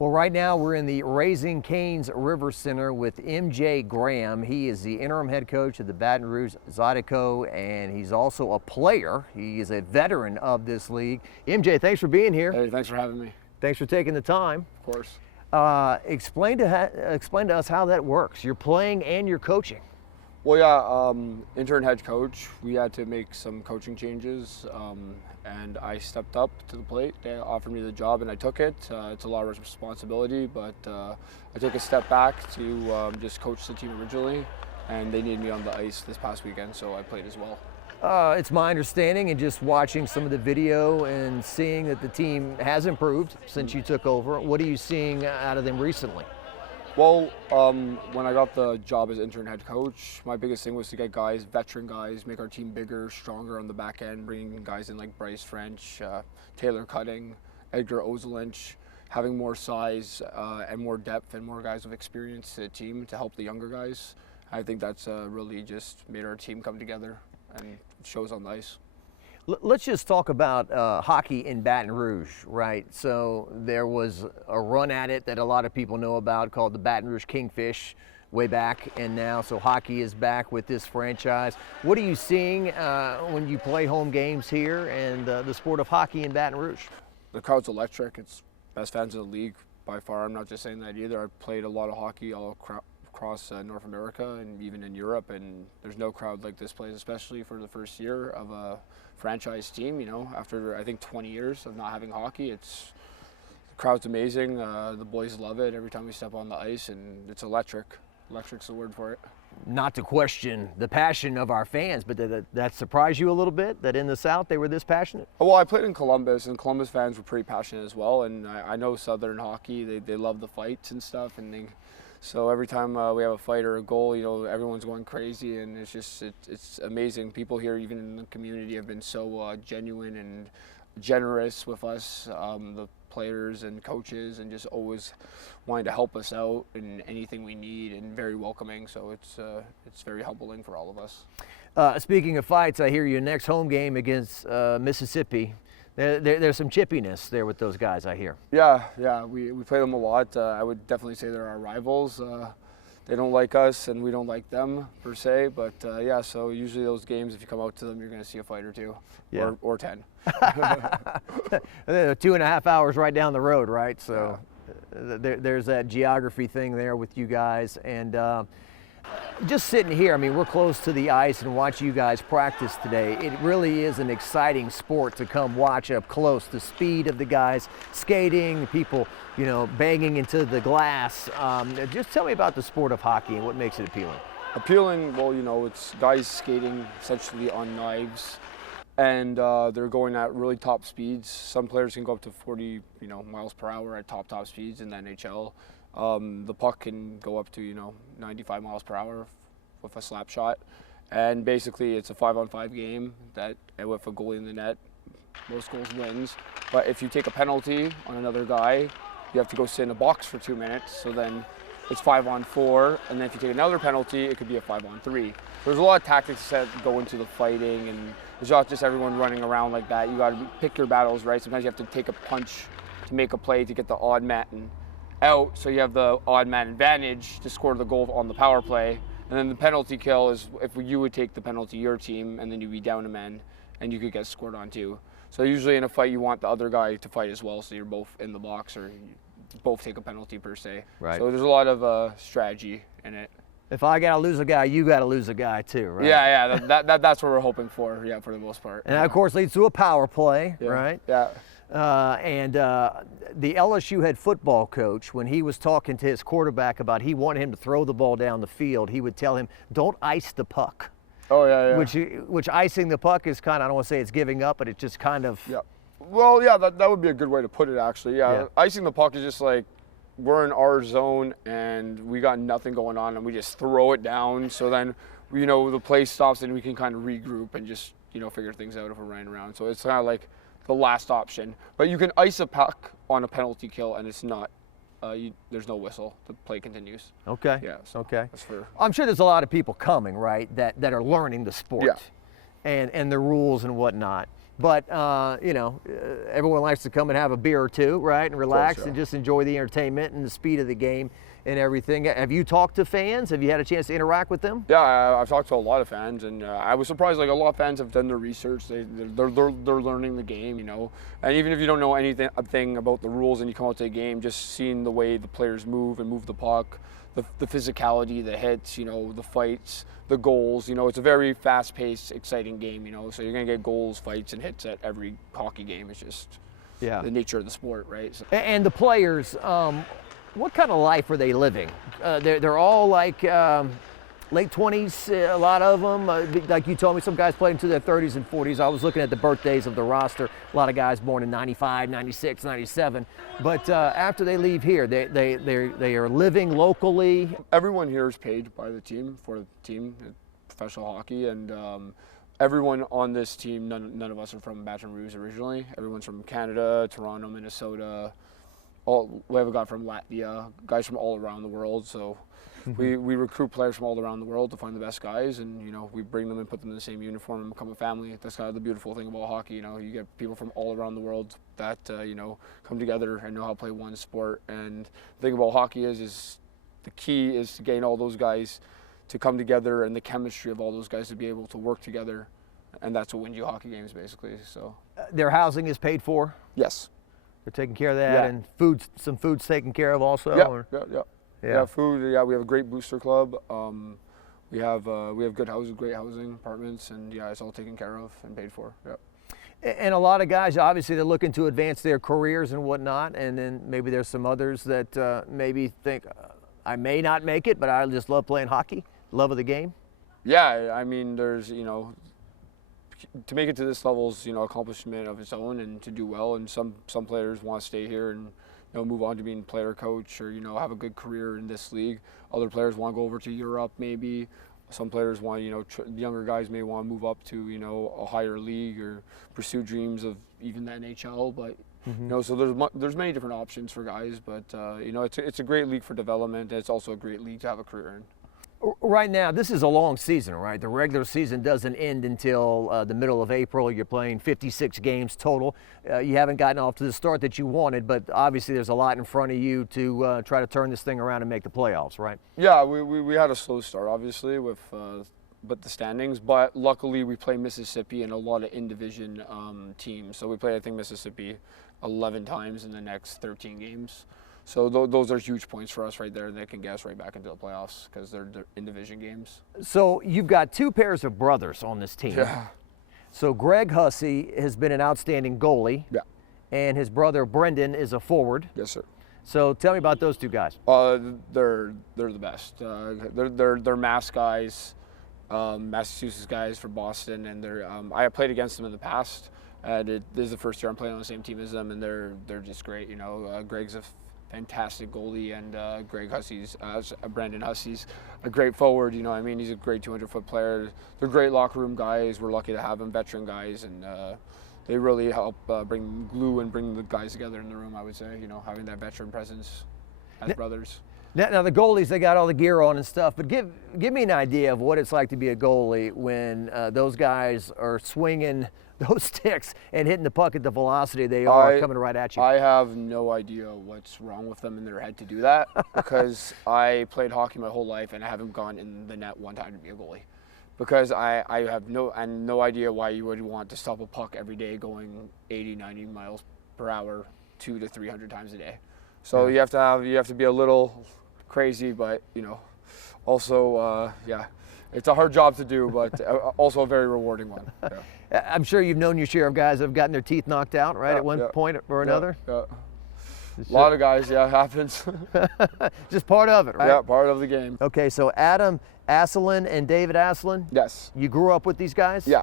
Well, right now we're in the Raising Cane's River Center with MJ Graham. He is the interim head coach of the Baton Rouge Zydeco, and he's also a player. He is a veteran of this league. MJ, thanks for being here. Hey, thanks for having me. Thanks for taking the time. Of course. Explain to us how that works. You're playing and you're coaching. Well, yeah, intern head coach. We had to make some coaching changes, and I stepped up to the plate. They offered me the job, and I took it. It's a lot of responsibility, but I took a step back to just coach the team originally, and they needed me on the ice this past weekend, so I played as well. It's my understanding, and just watching some of the video and seeing that the team has improved since you took over. What are you seeing out of them recently? Well, when I got the job as intern head coach, my biggest thing was to get guys, veteran guys, make our team bigger, stronger on the back end, bringing guys in like Bryce French, Taylor Cutting, Edgar Ozelinch, having more size and more depth and more guys with experience to the team to help the younger guys. I think that's really just made our team come together, and it shows on the ice. Let's just talk about hockey in Baton Rouge, right? So there was a run at it that a lot of people know about called the Baton Rouge Kingfish way back, and now so hockey is back with this franchise. What are you seeing when you play home games here and the sport of hockey in Baton Rouge? The crowd's electric. It's best fans in the league by far. I'm not just saying that either. I've played a lot of hockey all across North America and even in Europe, and there's no crowd like this place, especially for the first year of a franchise team. You know, after I think 20 years of not having hockey, the crowd's amazing. The boys love it every time we step on the ice, and it's electric. Electric's the word for it. Not to question the passion of our fans, but did that surprise you a little bit that in the South they were this passionate? Well, I played in Columbus, and Columbus fans were pretty passionate as well, and I know Southern hockey, they love the fights and stuff, and so every time we have a fight or a goal, you know, everyone's going crazy, and it's amazing. People here, even in the community, have been so genuine and generous with us, the players and coaches, and just always wanting to help us out in anything we need, and very welcoming. So it's very humbling for all of us. Speaking of fights, I hear your next home game against Mississippi. There's some chippiness there with those guys, I hear. Yeah, we play them a lot. I would definitely say they're our rivals. They don't like us, and we don't like them per se. But yeah, so usually those games, if you come out to them, you're going to see a fight or two, yeah. or 10. 2.5 hours right down the road, right? So yeah. There's that geography thing there with you guys, and just sitting here, I mean, we're close to the ice and watch you guys practice today. It really is an exciting sport to come watch up close. The speed of the guys skating, people, you know, banging into the glass. Just tell me about the sport of hockey and what makes it appealing. Appealing, well, you know, it's guys skating essentially on knives, and they're going at really top speeds. Some players can go up to 40, miles per hour at top speeds in the NHL. The puck can go up to 95 miles per hour with a slap shot, and basically it's a 5-on-5 game that, and with a goalie in the net, most goals wins. But if you take a penalty on another guy, you have to go sit in a box for 2 minutes. So then it's 5-on-4, and then if you take another penalty, it could be a 5-on-3. There's a lot of tactics that go into the fighting, and it's not just everyone running around like that. You got to pick your battles right. Sometimes you have to take a punch to make a play to get the odd man out, so you have the odd man advantage to score the goal on the power play. And then the penalty kill is if you would take the penalty, your team, and then you'd be down a man, and you could get scored on too. So usually in a fight, you want the other guy to fight as well, so you're both in the box, or you both take a penalty per se. Right. So there's a lot of strategy in it. If I got to lose a guy, you got to lose a guy too, right? Yeah, that's what we're hoping for, yeah, for the most part. And that, of course, leads to a power play, yeah. right? Yeah. And the LSU head football coach, when he was talking to his quarterback about he wanted him to throw the ball down the field, he would tell him, don't ice the puck. Oh, yeah. Which icing the puck is kind of, I don't want to say it's giving up, but it's just kind of... Yeah. Well, yeah, that would be a good way to put it, actually. Yeah. Icing the puck is just like, we're in our zone and we got nothing going on and we just throw it down. So then, the play stops and we can kind of regroup and just, figure things out if we're running around. So it's kind of like the last option. But you can ice a puck on a penalty kill and it's not, there's no whistle. The play continues. Okay. Yeah. So okay. That's fair. I'm sure there's a lot of people coming, right, that are learning the sport and the rules and whatnot. But everyone likes to come and have a beer or two, right, and relax yeah. and just enjoy the entertainment and the speed of the game and everything. Have you talked to fans? Have you had a chance to interact with them? Yeah, I've talked to a lot of fans, and I was surprised. Like, a lot of fans have done their research. They're learning the game, And even if you don't know anything about the rules, and you come out to the game, just seeing the way the players move and move the puck, the physicality, the hits, the fights, the goals. It's a very fast-paced, exciting game. So you're gonna get goals, fights, and hits at every hockey game. It's just the nature of the sport, right? So. And the players. What kind of life are they living? They're all like late 20s, a lot of them. Like you told me, some guys played into their 30s and 40s. I was looking at the birthdays of the roster. A lot of guys born in 95, 96, 97. But after they leave here, they are living locally. Everyone here is paid by the team for the team, professional hockey, and everyone on this team, none of us are from Baton Rouge originally. Everyone's from Canada, Toronto, Minnesota. We have a guy from Latvia, guys from all around the world. So we recruit players from all around the world to find the best guys, and we bring them and put them in the same uniform and become a family. That's kind of the beautiful thing about hockey. You get people from all around the world that come together and know how to play one sport. And the thing about hockey is the key is to gain all those guys to come together, and the chemistry of all those guys to be able to work together, and that's what wins you hockey games, basically. So their housing is paid for? Yes. They're taking care of that, and some food's taken care of also? Yeah, food. Yeah, we have a great booster club. We have good housing, great housing, apartments, and it's all taken care of and paid for. Yeah. And a lot of guys, obviously, they're looking to advance their careers and whatnot, and then maybe there's some others that maybe think, I may not make it, but I just love playing hockey, love of the game. Yeah, I mean, there's to make it to this level is accomplishment of its own, and to do well. And some players want to stay here and move on to being player coach, or have a good career in this league. Other players want to go over to Europe maybe. Some players want younger guys may want to move up to a higher league or pursue dreams of even the NHL. But so there's many different options for guys. But it's a great league for development, and it's also a great league to have a career in. Right now, this is a long season, right? The regular season doesn't end until the middle of April. You're playing 56 games total. You haven't gotten off to the start that you wanted, but obviously there's a lot in front of you to try to turn this thing around and make the playoffs, right? Yeah, we had a slow start, obviously, with the standings, but luckily we play Mississippi and a lot of in-division teams. So we played, I think, Mississippi 11 times in the next 13 games. So those are huge points for us right there. They can get us right back into the playoffs because they're in-division games. So you've got two pairs of brothers on this team. Yeah. So Greg Hussey has been an outstanding goalie. Yeah. And his brother Brendan is a forward. Yes, sir. So tell me about those two guys. They're the best. They're Mass guys, Massachusetts guys for Boston, and I have played against them in the past. This is the first year I'm playing on the same team as them, and they're just great. Greg's a fantastic goalie, and Brandon Hussey's a great forward. He's a great 200-foot player. They're great locker room guys. We're lucky to have them, veteran guys, and they really help bring glue and bring the guys together in the room, I would say, having that veteran presence as brothers. Now the goalies, they got all the gear on and stuff, but give me an idea of what it's like to be a goalie when those guys are swinging those sticks and hitting the puck at the velocity they are coming right at you. I have no idea what's wrong with them in their head to do that, because I played hockey my whole life and I haven't gone in the net one time to be a goalie. Because I have no idea why you would want to stop a puck every day going 80, 90 miles per hour 200 to 300 times a day. So you have to be a little crazy, but also it's a hard job to do, but also a very rewarding one. Yeah. I'm sure you've known your share of guys that have gotten their teeth knocked out, right, at one point or another? Yeah. A lot of guys, it happens. Just part of it, right? Yeah, part of the game. Okay, so Adam Asselin and David Asselin? Yes. You grew up with these guys? Yeah.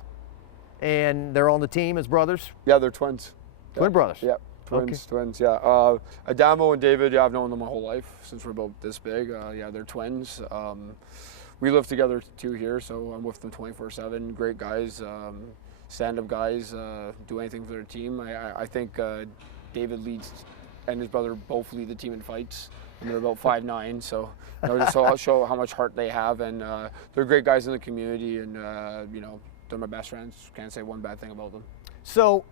And they're on the team as brothers? Yeah, they're twins. Twin brothers? Yeah, twins, yeah. Adamo and David, I've known them my whole life, since we're about this big. They're twins. We live together too here, so I'm with them 24/7. Great guys, stand-up guys, do anything for their team. I think David leads, and his brother both lead the team in fights, and they're about 5'9", so just show how much heart they have, and they're great guys in the community, and they're my best friends. Can't say one bad thing about them. So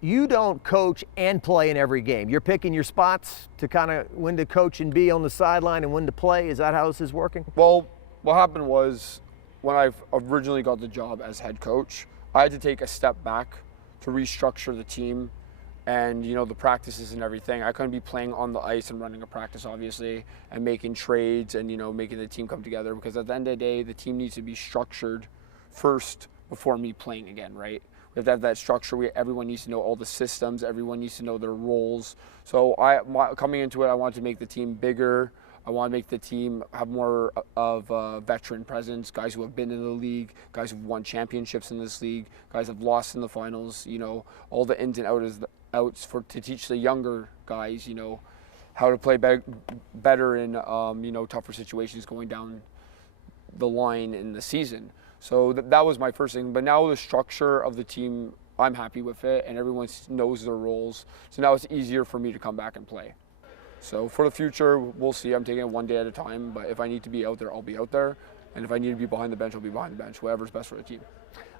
you don't coach and play in every game. You're picking your spots to kind of when to coach and be on the sideline and when to play. Is that how this is working? Well, what happened was when I originally got the job as head coach, I had to take a step back to restructure the team and, you know, the practices and everything. I couldn't be playing on the ice and running a practice, obviously, and making trades and, you know, making the team come together, because at the end of the day, the team needs to be structured first before me playing again, right? We have to have that structure. Everyone needs to know all the systems. Everyone needs to know their roles. So coming into it, I wanted to make the team bigger. I want to make the team have more of a veteran presence, guys who have been in the league, guys who've won championships in this league, guys who've lost in the finals, you know, all the ins and outs to teach the younger guys, you know, how to play better in, you know, tougher situations going down the line in the season. So that was my first thing. But now the structure of the team, I'm happy with it, and everyone knows their roles. So now it's easier for me to come back and play. So for the future, we'll see. I'm taking it one day at a time, but if I need to be out there, I'll be out there. And if I need to be behind the bench, I'll be behind the bench, whatever's best for the team.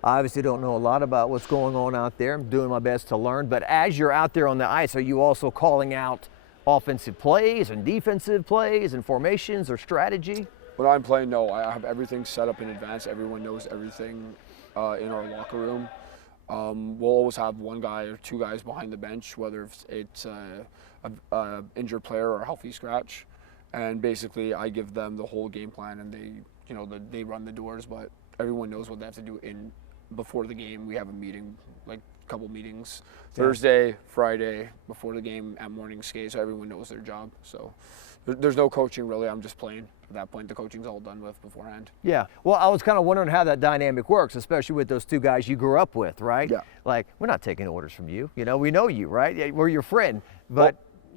I obviously don't know a lot about what's going on out there. I'm doing my best to learn. But as you're out there on the ice, are you also calling out offensive plays and defensive plays and formations or strategy? When I'm playing, no. I have everything set up in advance. Everyone knows everything in our locker room. We'll always have one guy or two guys behind the bench, whether it's an injured player or a healthy scratch. And basically, I give them the whole game plan, and they, you know, they run the doors. But everyone knows what they have to do before the game. We have a meeting, like a couple meetings, Thursday, Friday before the game at morning skate. So everyone knows their job. So there's no coaching really. I'm just playing. At that point, the coaching's all done with beforehand. Yeah. Well, I was kind of wondering how that dynamic works, especially with those two guys you grew up with, right? Yeah. Like, we're not taking orders from you. You know, we know you, right? Yeah, we're your friend. But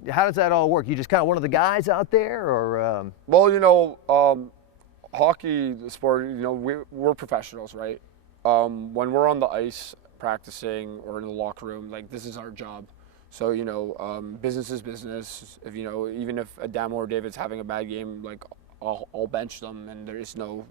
how does that all work? You just kind of one of the guys out there, or? Well, you know, hockey, the sport, you know, we're professionals, right? When we're on the ice practicing or in the locker room, like, this is our job. So, you know, business is business. If, you know, even if Adamo or David's having a bad game, like, I'll bench them, and there is no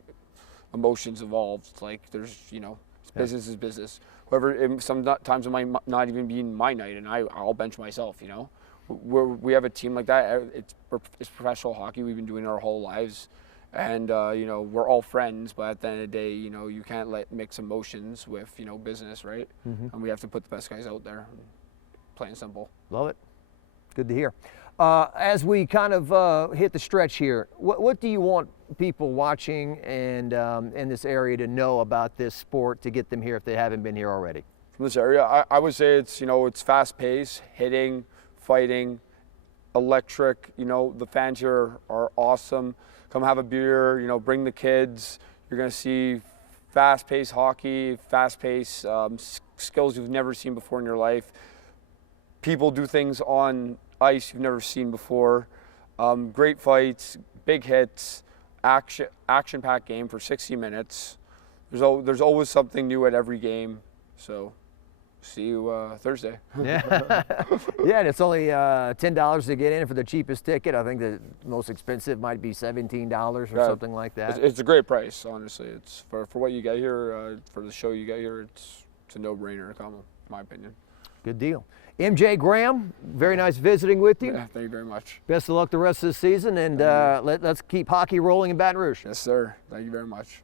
emotions involved. Like, there's, you know, business is business. However, sometimes it might not even be my night, and I'll bench myself, you know. We have a team like that. It's professional hockey. We've been doing it our whole lives. And, you know, we're all friends, but at the end of the day, you know, you can't mix emotions with, you know, business, right? Mm-hmm. And we have to put the best guys out there, plain and simple. Love it. Good to hear. As we kind of hit the stretch here, what do you want people watching and in this area to know about this sport to get them here if they haven't been here already? From this area, I would say it's, you know, it's fast-paced, hitting, fighting, electric. You know, the fans here are awesome. Come have a beer, you know, bring the kids. You're going to see fast-paced hockey, fast-paced skills you've never seen before in your life. People do things on ice you've never seen before. Great fights, big hits, action-packed game for 60 minutes. There's always something new at every game. So see you Thursday. Yeah, yeah, and it's only $10 to get in for the cheapest ticket. I think the most expensive might be $17 or something like that. It's a great price, honestly. It's for what you get here, for the show you get here. It's a no-brainer to come, in my opinion. Good deal. MJ Graham, very nice visiting with you. Yeah, thank you very much. Best of luck the rest of the season, and let's keep hockey rolling in Baton Rouge. Yes, sir. Thank you very much.